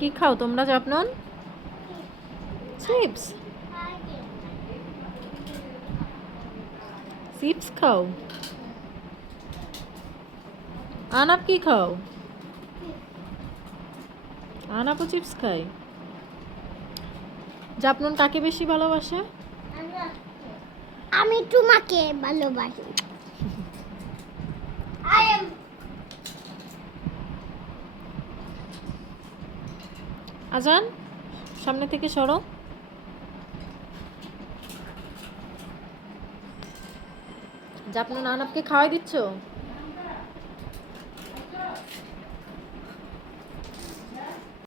কি খাও তোমরা জাপনন চিপস। চিপস খাও? আনাপ কি খাও? আনাপও চিপস খাই। জাপনন কাকে বেশি ভালোবাসে? আমি তোমাকে ভালোবাসি। আজান সামনে থেকে সরো। যে আপনার নানাবকে খাওয়াই দিচ্ছ?